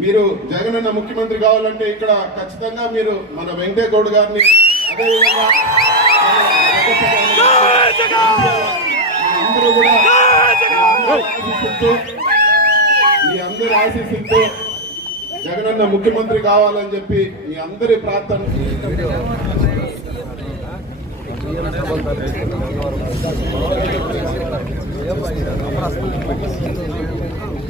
మీరు జగనన్న ముఖ్యమంత్రి కావాలంటే ఇక్కడ ఖచ్చితంగా మీరు మన వెంకయ్య గౌడ్ గారిని అదేవిధంగా అందరూ కూడా ఆశీస్సులతో మీ అందరి ఆశీస్సులతో జగనన్న ముఖ్యమంత్రి కావాలని చెప్పి మీ అందరి ప్రార్థన.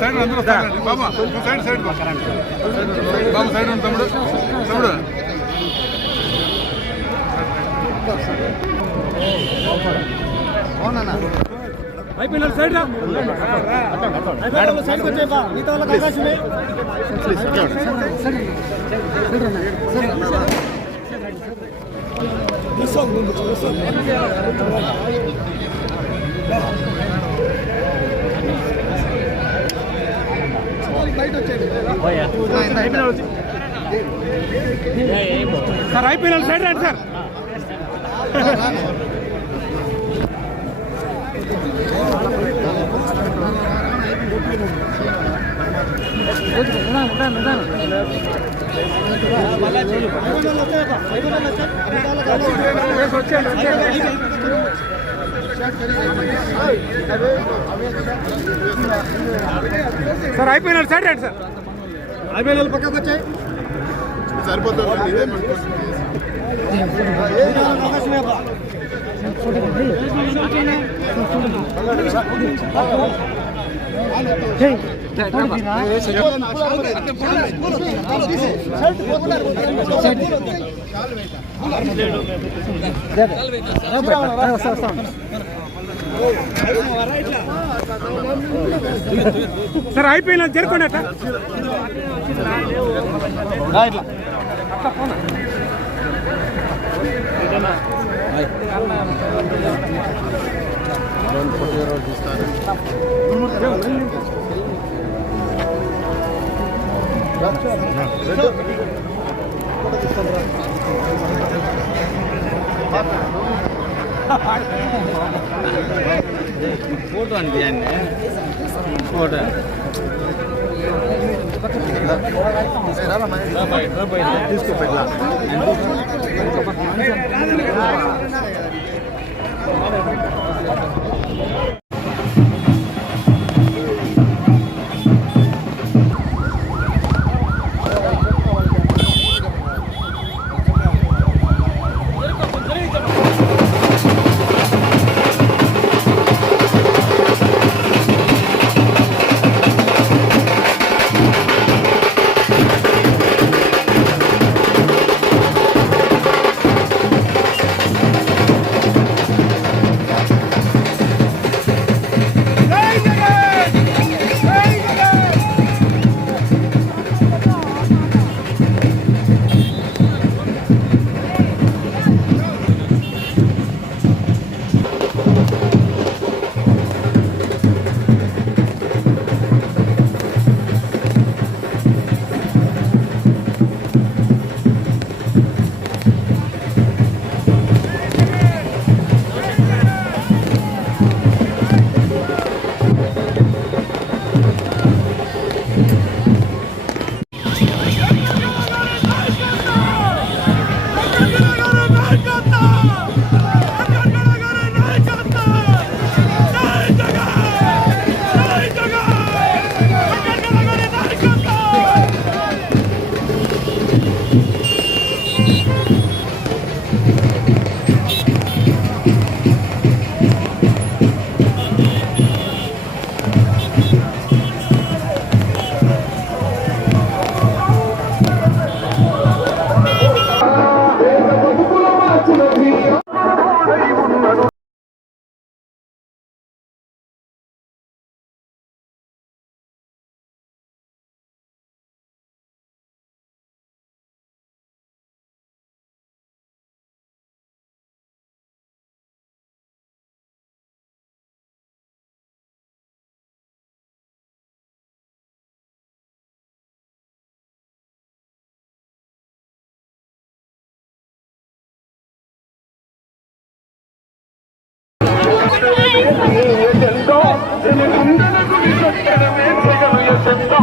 side అందరూ సైడ్ బాబా సైడ్ సైడ్ బాబు సైడ్ ఉంది తమ్ముడు తమ్ముడు అయిపోయినారు సైడ్ రా సైడ్కి వచ్చే బా మిగతా వాళ్ళకి అవకాశం ఇవ్వు. సార్. అయిపోయినారు సైడ్ రండి సార్ సార్ అయిపోయినారు సైడ్ రండి సార్ అయిపోయిన పక్కకు వచ్చాయి. సరిపోతుంది సార్ అయిపోయినా జరుకోండి అట్లా. ఇట్లా. అట్లా పోనా. ఫోటో போட்டோ அனுப்பியா போட்டோ తీసుకో పెట్టా ఎన్నో ఎన్నో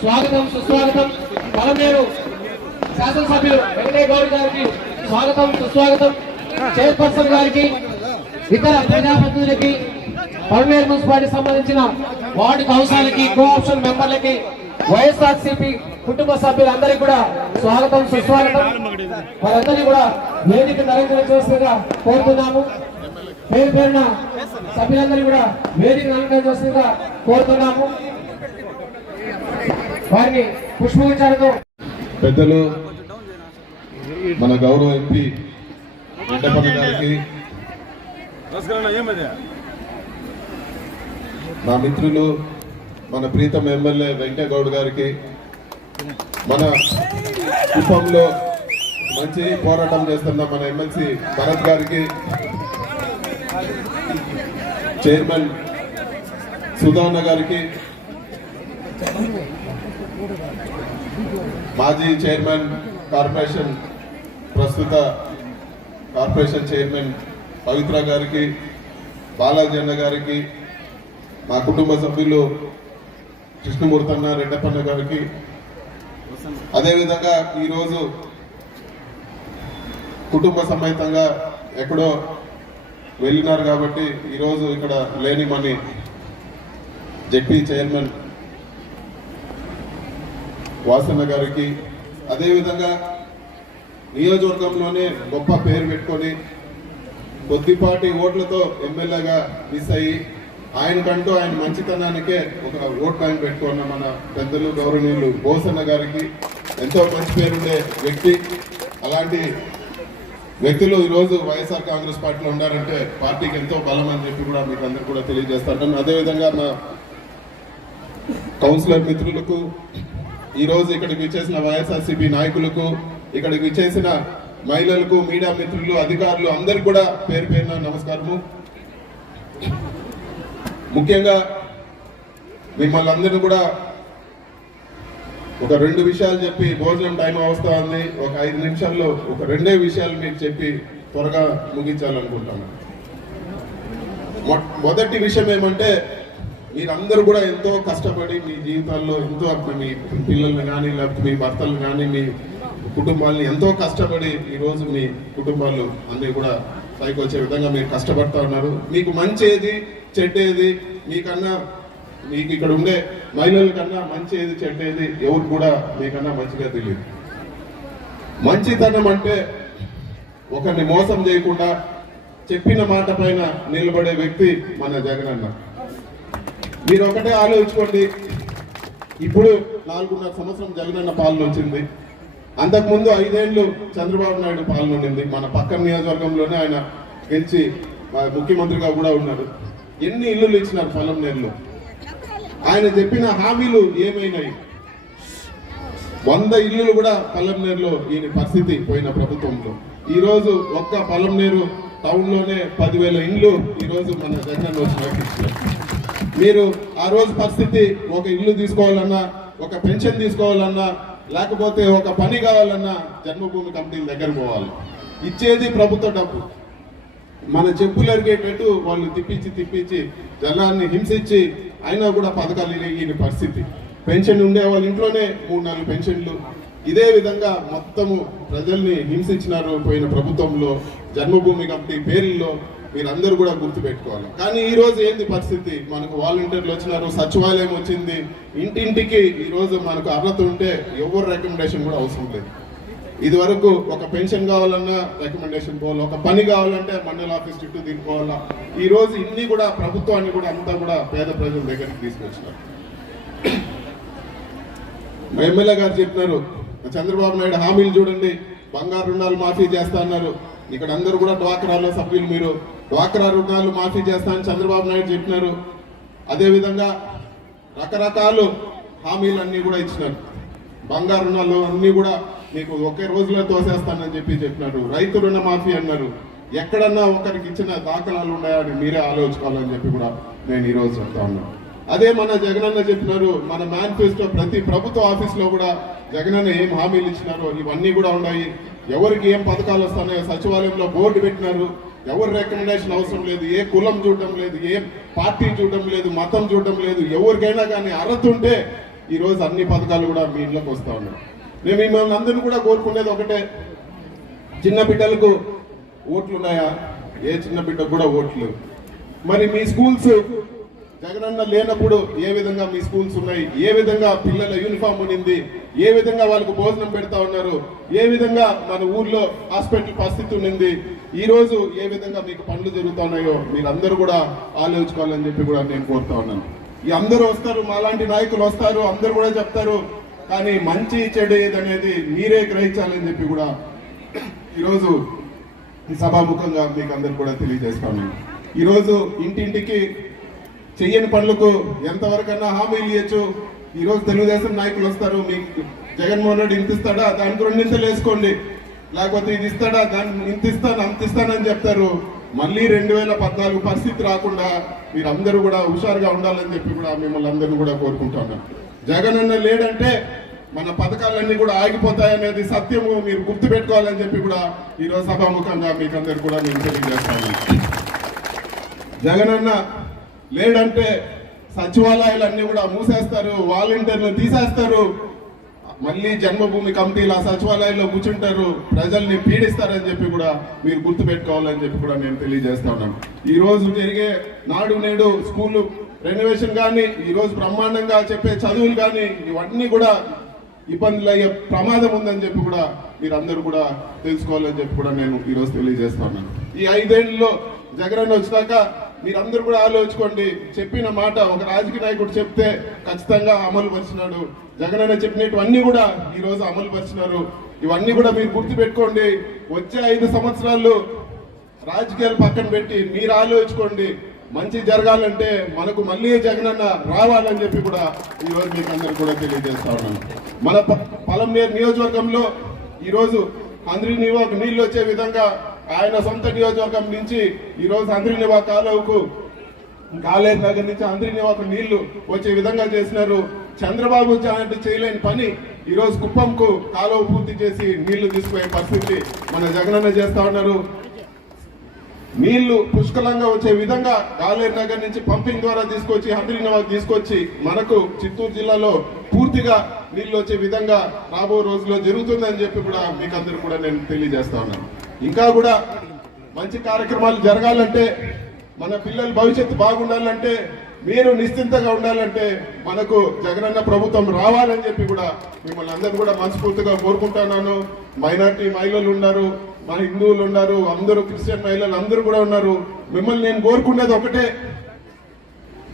స్వాగతం సుస్వాగతం. పలమేరు శాసనసభ్యులు వెంకటయ్య గౌడ్ గారికి స్వాగతం సుస్వాగతం. చైర్పర్సన్ గారికి ఇతర ప్రజాప్రతినిధులకి పలమేరు మున్సిపాలిటీ సంబంధించిన వార్డు కౌన్సిలర్కి కోఆప్షన్ మెంబర్లకి వైఎస్ఆర్సీపీ కుటుంబ సభ్యులందరికీ కూడా స్వాగతం సుస్వాగతం. వారందరినీ కూడా వేదిక నరేంద్ర చేస్తుగా కోరుతున్నాము. పేరు పేరున సభ్యులందరినీ కూడా వేదిక నరేంద్ర చేస్తుగా కోరుతున్నాము. వారిని పుష్పగుచ్చాలతో పెద్దలు మన గౌరవ ఎంపీ వెంకటపల్లి గారికి నా మిత్రులు మన ప్రీతం ఎమ్మెల్యే వెంకటగౌడ్ గారికి మన కుప్పంలో మంచి పోరాటం చేస్తున్న మన ఎమ్మెల్సీ భరత్ గారికి చైర్మన్ సుధాన్న గారికి మాజీ చైర్మన్ కార్పొరేషన్ ప్రస్తుత కార్పొరేషన్ చైర్మన్ పవిత్ర గారికి బాలాజీ అన్న గారికి మా కుటుంబ సభ్యులు కృష్ణమూర్తన్న రెడ్డపన్న గారికి. అదేవిధంగా ఈరోజు కుటుంబ సమేతంగా ఎక్కడో వెళ్ళినారు కాబట్టి ఈరోజు ఇక్కడ లేని మని జడ్పీ చైర్మన్ వాసన్న గారికి. అదేవిధంగా నియోజకవర్గంలోనే గొప్ప పేరు పెట్టుకొని కొద్దిపాటి ఓట్లతో ఎమ్మెల్యేగా మిస్ అయ్యి ఆయనకంటూ ఆయన మంచితనానికే ఒక ఓట్ బ్యాంక్ పెట్టుకున్న మన పెద్దలు గౌరవనీయులు బోసన్న గారికి ఎంతో మంచి పేరుండే వ్యక్తి. అలాంటి వ్యక్తులు ఈరోజు వైఎస్ఆర్ కాంగ్రెస్ పార్టీలో ఉన్నారంటే పార్టీకి ఎంతో బలం అని చెప్పి కూడా మీకు అందరు కూడా తెలియజేస్తాను అదేవిధంగా మా కౌన్సిలర్ మిత్రులకు ఈరోజు ఇక్కడికి విచ్చేసిన వైఎస్ఆర్సీపీ నాయకులకు ఇక్కడికి విచ్చేసిన మహిళలకు మీడియా మిత్రులు అధికారులు అందరికి కూడా పేరు పేరున నమస్కారము. ముఖ్యంగా మిమ్మల్ని అందరిని కూడా ఒక రెండు విషయాలు చెప్పి భోజనం టైం అవస్థ ఉంది ఒక ఐదు నిమిషాల్లో ఒక రెండే విషయాలు మీకు చెప్పి త్వరగా ముగించాలనుకుంటాను మొ- మొదటి విషయం ఏమంటే మీరందరూ కూడా ఎంతో కష్టపడి మీ జీవితాల్లో ఎంతో మీ పిల్లల్ని కానీ లేకపోతే మీ భర్తలు కానీ మీ కుటుంబాలని ఎంతో కష్టపడి ఈరోజు మీ కుటుంబాలు అన్నీ కూడా పైకి వచ్చే విధంగా మీరు కష్టపడతా ఉన్నారు. మీకు మంచి ఏది చెడ్డేది మీకన్నా మీకు ఇక్కడ ఉండే మహిళల కన్నా మంచి ఏది చెడ్డేది ఎవరు కూడా మీకన్నా మంచిగా తెలియదు. మంచితనం అంటే ఒకరిని మోసం చేయకుండా చెప్పిన మాట పైన నిలబడే వ్యక్తి మన జగనన్న. మీరు ఒకటే ఆలోచించుకోండి. ఇప్పుడు నాలుగున్నర సంవత్సరం జగనన్న పాలన వచ్చింది. అంతకుముందు ఐదేళ్ళు చంద్రబాబు నాయుడు పాలన ఉండింది. మన పక్కన నియోజకవర్గంలోనే ఆయన గెలిచి ముఖ్యమంత్రిగా కూడా ఉన్నారు ఎన్ని ఇల్లులు ఇచ్చినారు పొలం నేర్లు? ఆయన చెప్పిన హామీలు ఏమైనాయి? వంద ఇల్లులు కూడా పల్లెంనేరులో ఈయన పరిస్థితి పోయిన ప్రభుత్వంలో. ఈరోజు ఒక్క పల్లెంనేరు టౌన్లోనే పదివేల ఇండ్లు ఈరోజు మన జగన్ వచ్చిన మీరు ఆ రోజు పరిస్థితి ఒక ఇల్లు తీసుకోవాలన్నా ఒక పెన్షన్ తీసుకోవాలన్నా లేకపోతే ఒక పని కావాలన్నా జన్మభూమి కంపెనీ దగ్గర పోవాలి. ఇచ్చేది ప్రభుత్వ డబ్బు. మన చెప్పులు అరిగేటట్టు వాళ్ళు తిప్పించి తిప్పించి జనాన్ని హింసించి అయినా కూడా పథకాలు ఎరిగిన పరిస్థితి. పెన్షన్ ఉండే వాళ్ళ ఇంట్లోనే మూడు నాలుగు పెన్షన్లు. ఇదే విధంగా మొత్తము ప్రజల్ని హింసించినారు పోయిన ప్రభుత్వంలో జన్మభూమి కమిటీ పేర్లలో మీరందరూ కూడా గుర్తుపెట్టుకోవాలి. కానీ ఈరోజు ఏంది పరిస్థితి? మనకు వాలంటీర్లు వచ్చినారు సచివాలయం వచ్చింది ఇంటింటికి ఈరోజు మనకు అర్హత ఉంటే ఎవరు రికమెండేషన్ కూడా అవసరం లేదు. ఇది వరకు ఒక పెన్షన్ కావాలన్నా రికమెండేషన్ పోవాలి ఒక పని కావాలంటే మండల ఆఫీస్ చుట్టూ తీసుకోవాలా ఈరోజు ఇన్ని కూడా ప్రభుత్వాన్ని కూడా అంతా కూడా పేద ప్రజల దగ్గరికి తీసుకొచ్చినారు. ఎమ్మెల్యే గారు చెప్పినారు చంద్రబాబు నాయుడు హామీలు చూడండి బంగారు రుణాలు మాఫీ చేస్తా అన్నారు. ఇక్కడ అందరూ కూడా డ్వాక్రాలో సభ్యులు మీరు. డ్వాక్రా రుణాలు మాఫీ చేస్తానని చంద్రబాబు నాయుడు చెప్పినారు. అదేవిధంగా రకరకాలు హామీలు అన్నీ కూడా ఇచ్చినారు. బంగారు రుణాలు అన్నీ కూడా మీకు ఒకే రోజులో తోసేస్తానని చెప్పి చెప్పినారు. రైతు రుణ మాఫీ అన్నారు. ఎక్కడన్నా ఒకరికి ఇచ్చిన దాఖలాలు ఉన్నాయా అని మీరే ఆలోచించుకోవాలని చెప్పి కూడా నేను ఈ రోజు చెప్తా ఉన్నాను అదే మన జగనన్న చెప్పినారు మన మేనిఫెస్టో ప్రతి ప్రభుత్వ ఆఫీస్లో కూడా జగనన్న ఏం హామీలు ఇచ్చినారో ఇవన్నీ కూడా ఉన్నాయి. ఎవరికి ఏం పథకాలు వస్తున్నాయో సచివాలయంలో బోర్డు పెట్టినారు. ఎవరు రికమెండేషన్ అవసరం లేదు ఏ కులం చూడడం లేదు ఏ పార్టీ చూడడం లేదు మతం చూడడం లేదు ఎవరికైనా కానీ అర్హత ఉంటే ఈరోజు అన్ని పథకాలు కూడా మీ ఇంట్లోకి వస్తూ ఉన్నాయి. నేను మిమ్మల్ని అందరినీ కూడా కోరుకునేది ఒకటే చిన్న బిడ్డలకు ఓట్లు ఉన్నాయా? ఏ చిన్న బిడ్డకు కూడా ఓట్లు. మరి మీ స్కూల్స్ జగనన్న లేనప్పుడు ఏ విధంగా మీ స్కూల్స్ ఉన్నాయి? ఏ విధంగా పిల్లల యూనిఫామ్ ఉన్నింది? ఏ విధంగా వాళ్ళకు భోజనం పెడతా ఉన్నారు? ఏ విధంగా మన ఊర్లో హాస్పిటల్ పరిస్థితి ఉన్నింది? ఈరోజు ఏ విధంగా మీకు పనులు జరుగుతున్నాయో మీరందరూ కూడా ఆలోచించుకోవాలని చెప్పి కూడా నేను కోరుతా ఉన్నాను. ఈ అందరూ వస్తారు మాలాంటి నాయకులు వస్తారు అందరూ కూడా చెప్తారు కానీ మంచి చెడు ఏదనేది మీరే గ్రహించాలని చెప్పి కూడా ఈరోజు ఈ సభాముఖంగా మీకు అందరు కూడా తెలియజేస్తాను ఈరోజు ఇంటింటికి చెయ్యని పనులకు ఎంతవరకన్నా హామీలు ఇవ్వచ్చు ఈరోజు తెలుగుదేశం నాయకులు వస్తారు మీకు జగన్మోహన్ రెడ్డి ఇంతిస్తాడా దానికి రెండింతలు వేసుకోండి. లేకపోతే ఇది ఇస్తాడా? దాన్ని ఇంత ఇస్తాను అంత ఇస్తానని చెప్తారు. మళ్ళీ రెండు వేల పద్నాలుగు పరిస్థితి రాకుండా మీరందరూ కూడా హుషారుగా ఉండాలని చెప్పి కూడా మిమ్మల్ని అందరినీ కూడా కోరుకుంటున్నాను జగన్ అన్న లేడంటే మన పథకాలన్నీ కూడా ఆగిపోతాయనేది సత్యము మీరు గుర్తు పెట్టుకోవాలని చెప్పి కూడా ఈరోజు సభాముఖంగా మీకు అందరు కూడా నేను తెలియజేస్తాను జగనన్న లేడంటే సచివాలయాలన్నీ కూడా మూసేస్తారు వాలంటీర్లు తీసేస్తారు. మళ్ళీ జన్మభూమి కమిటీలు ఆ సచివాలయంలో కూర్చుంటారు. ప్రజల్ని పీడిస్తారని చెప్పి కూడా మీరు గుర్తు పెట్టుకోవాలని చెప్పి కూడా నేను తెలియజేస్తా ఉన్నాను ఈ రోజు జరిగే నాడు నేడు స్కూల్ రెనోవేషన్ కానీ ఈ రోజు బ్రహ్మాండంగా చెప్పే చదువులు కానీ ఇవన్నీ కూడా ఇబ్బందులు అయ్యే ప్రమాదం ఉందని చెప్పి కూడా మీరందరూ కూడా తెలుసుకోవాలని చెప్పి కూడా నేను ఈరోజు తెలియజేస్తాను ఈ ఐదేళ్ళలో జగన్ వచ్చినాక మీరందరూ కూడా ఆలోచించుకోండి. చెప్పిన మాట ఒక రాజకీయ నాయకుడు చెప్తే ఖచ్చితంగా అమలు పరిచినాడు. జగన్ అన్న చెప్పినటువన్నీ కూడా ఈ రోజు అమలు పరిచినారు. ఇవన్నీ కూడా మీరు గుర్తు పెట్టుకోండి వచ్చే ఐదు సంవత్సరాలు రాజకీయాలు పక్కన పెట్టి మీరు ఆలోచించుకోండి. మంచి జరగాలంటే మనకు మళ్ళీ జగనన్న రావాలని చెప్పి కూడా ఈ మీకు అందరూ కూడా తెలియజేస్తా ఉన్నాను. మన ప- పలంనేరు నియోజకవర్గంలో ఈరోజు రోజు అందరి నివాకు వచ్చే విధంగా ఆయన సొంత నియోజకవర్గం నుంచి ఈ రోజు అందరి నివా కాలువకు కాలేరు నగర్ నుంచి అందరి నివాకు నీళ్ళు వచ్చే విధంగా చేసినారు. చంద్రబాబు అంటే చేయలేని పని ఈరోజు కుప్పంకు కాలువ పూర్తి చేసి నీళ్ళు తీసుకునే పరిస్థితి మన జగనన్న చేస్తా ఉన్నారు. నీళ్ళు పుష్కలంగా వచ్చే విధంగా గాలేరు నగర్ నుంచి పంపింగ్ ద్వారా తీసుకొచ్చి హంద్రీనవాగ్ తీసుకొచ్చి మనకు చిత్తూరు జిల్లాలో పూర్తిగా నీళ్ళు వచ్చే విధంగా రాబో రోజుల్లో జరుగుతుందని చెప్పి కూడా మీకు అందరూ కూడా నేను తెలియజేస్తా ఉన్నాను. ఇంకా కూడా మంచి కార్యక్రమాలు జరగాలంటే మన పిల్లల భవిష్యత్తు బాగుండాలంటే మీరు నిశ్చింతగా ఉండాలంటే మనకు జగనన్న ప్రభుత్వం రావాలని చెప్పి కూడా మిమ్మల్ని అందరూ కూడా మనస్ఫూర్తిగా కోరుకుంటున్నాను. మైనార్టీ మహిళలు ఉన్నారు మన హిందువులు ఉన్నారు అందరూ క్రిస్టియన్ మహిళలు అందరూ కూడా ఉన్నారు. మిమ్మల్ని నేను కోరుకునేది ఒకటే.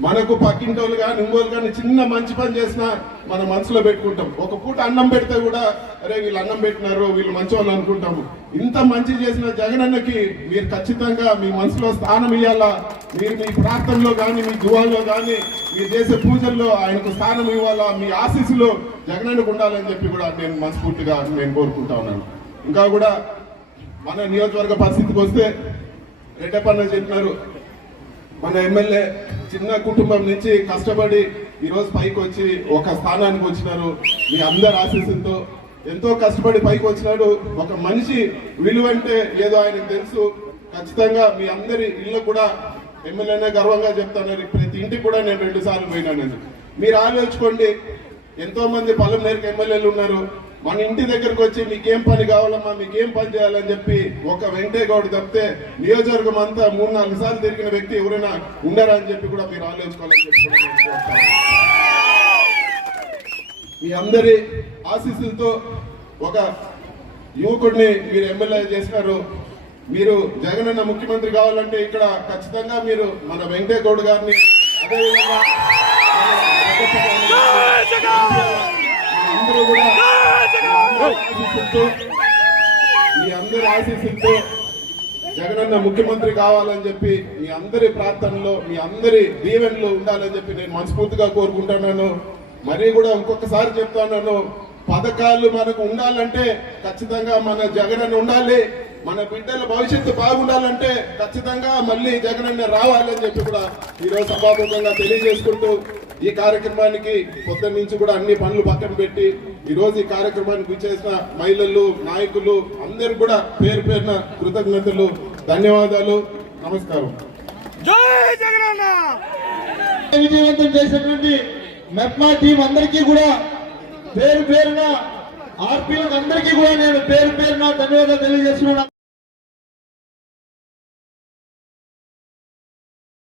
మనకు పక్కింటోళ్ళు కానీ ఇంకోళ్ళు కానీ చిన్న మంచి పని చేసినా మన మనసులో పెట్టుకుంటాం. ఒక పూట అన్నం పెడితే కూడా అరే వీళ్ళు అన్నం పెట్టినారు వీళ్ళు మంచి వాళ్ళు అనుకుంటాము. ఇంత మంచి చేసిన జగనన్నకి మీరు ఖచ్చితంగా మీ మనసులో స్థానం ఇవ్వాలా మీరు మీ ప్రార్థనలో కానీ మీ దువాల్లో కానీ మీరు చేసే పూజల్లో ఆయనకు స్థానం ఇవ్వాలా? మీ ఆశీస్సులో జగనన్నకు ఉండాలని చెప్పి కూడా నేను మనస్ఫూర్తిగా నేను కోరుకుంటా ఉన్నాను. ఇంకా కూడా మన నియోజకవర్గ పరిస్థితికి వస్తే రెడ్డప్పన్న చెప్పినారు మన ఎమ్మెల్యే చిన్న కుటుంబం నుంచి కష్టపడి ఈరోజు పైకి వచ్చి ఒక స్థానానికి వచ్చినారు. మీ అందరి ఆశీస్సులతో ఎంతో కష్టపడి పైకి వచ్చినాడు. ఒక మనిషి విలువంటే ఏదో ఆయనకు తెలుసు. ఖచ్చితంగా మీ అందరి ఇల్లు కూడా ఎమ్మెల్యేనే గర్వంగా చెప్తున్నారు ప్రతి ఇంటికి కూడా నేను రెండు సార్లు పోయినానని మీరు ఆలోచించుకోండి. ఎంతో మంది పొలం మేరకు ఎమ్మెల్యేలు ఉన్నారు. మన ఇంటి దగ్గరకు వచ్చి మీకేం పని కావాలమ్మా మీకేం పని చేయాలని చెప్పి ఒక వెంకటేగౌడ్ తప్పితే నియోజకవర్గం అంతా మూడు నాలుగు సార్లు తిరిగిన వ్యక్తి ఎవరైనా ఉండరా అని చెప్పి కూడా మీరు ఆలోచించుకోవాలని చెప్పి మీ అందరి ఆశీస్సులతో ఒక యువకుడిని మీరు ఎమ్మెల్యే చేసినారు. మీరు జగనన్న ముఖ్యమంత్రి కావాలంటే ఇక్కడ ఖచ్చితంగా మీరు మన వెంకటేగౌడ్ గారిని అదేవిధంగా అందరూ కూడా ఆశీస్సులతో మీ అందరి ఆశీస్సులతో జగనన్న ముఖ్యమంత్రి కావాలని చెప్పి మీ అందరి ప్రార్థనలో మీ అందరి దీవెనలు ఉండాలని చెప్పి నేను మనస్ఫూర్తిగా కోరుకుంటున్నాను. మరీ కూడా ఇంకొకసారి చెప్తున్నాను పథకాలు మనకు ఉండాలంటే ఖచ్చితంగా మన జగనన్న ఉండాలి మన బిడ్డల భవిష్యత్తు బాగుండాలంటే ఖచ్చితంగా మళ్ళీ జగనన్న రావాలని చెప్పి కూడా ఈరోజు సభాముఖంగా తెలియజేసుకుంటూ ఈ కార్యక్రమానికి పొద్దున్న నుంచి కూడా అన్ని పనులు పక్కన పెట్టి ఈ రోజు ఈ కార్యక్రమానికి విచ్చేసిన మహిళలు నాయకులు అందరు కూడా పేరు పేరున కృతజ్ఞతలు ధన్యవాదాలు నమస్కారం. విజయవంతం చేసినటువంటి మెప్మా టీం అందరికీ కూడా పేరు పేరున ఆర్పీలకు అందరికీ కూడా నేను పేరు పేరున ధన్యవాదాలు తెలియజేస్తున్నాను.